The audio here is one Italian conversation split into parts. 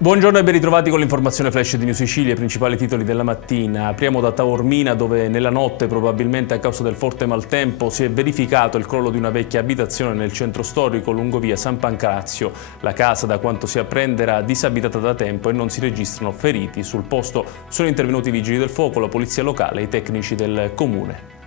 Buongiorno e ben ritrovati con l'informazione flash di New Sicilia, i principali titoli della mattina. Apriamo da Taormina, dove nella notte, probabilmente a causa del forte maltempo, si è verificato il crollo di una vecchia abitazione nel centro storico lungo via San Pancrazio. La casa, da quanto si apprende, era disabitata da tempo e non si registrano feriti. Sul posto sono intervenuti i vigili del fuoco, la polizia locale e i tecnici del comune.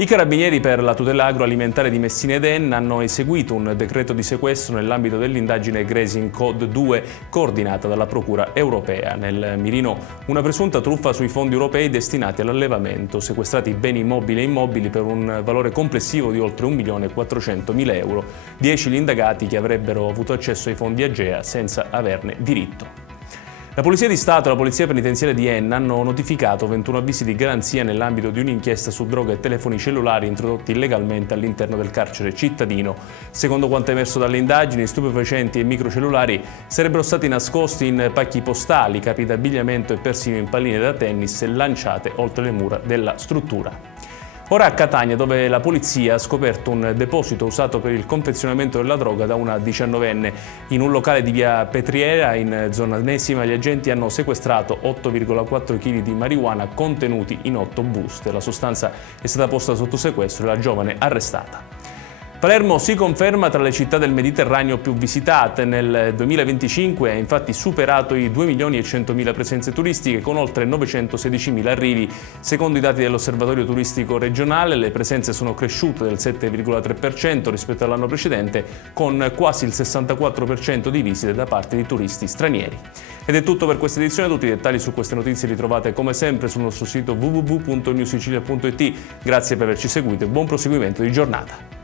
I carabinieri per la tutela agroalimentare di Messina ed Enna hanno eseguito un decreto di sequestro nell'ambito dell'indagine Grazing Code 2 coordinata dalla Procura europea. Nel mirino una presunta truffa sui fondi europei destinati all'allevamento, sequestrati beni mobili e immobili per un valore complessivo di oltre 1.400.000 euro. 10 gli indagati che avrebbero avuto accesso ai fondi AGEA senza averne diritto. La Polizia di Stato e la Polizia Penitenziaria di Enna hanno notificato 21 avvisi di garanzia nell'ambito di un'inchiesta su droga e telefoni cellulari introdotti illegalmente all'interno del carcere cittadino. Secondo quanto emerso dalle indagini, stupefacenti e microcellulari sarebbero stati nascosti in pacchi postali, capi d'abbigliamento e persino in palline da tennis lanciate oltre le mura della struttura. Ora a Catania, dove la polizia ha scoperto un deposito usato per il confezionamento della droga da una 19enne. In un locale di via Petriera, in zona Nesima, gli agenti hanno sequestrato 8,4 kg di marijuana contenuti in 8 buste. La sostanza è stata posta sotto sequestro e la giovane arrestata. Palermo si conferma tra le città del Mediterraneo più visitate. Nel 2025 ha infatti superato i 2.100.000 presenze turistiche con oltre 916.000 arrivi. Secondo i dati dell'Osservatorio Turistico Regionale, le presenze sono cresciute del 7,3% rispetto all'anno precedente, con quasi il 64% di visite da parte di turisti stranieri. Ed è tutto per questa edizione. Tutti i dettagli su queste notizie li trovate come sempre sul nostro sito www.newsicilia.it. Grazie per averci seguito e buon proseguimento di giornata.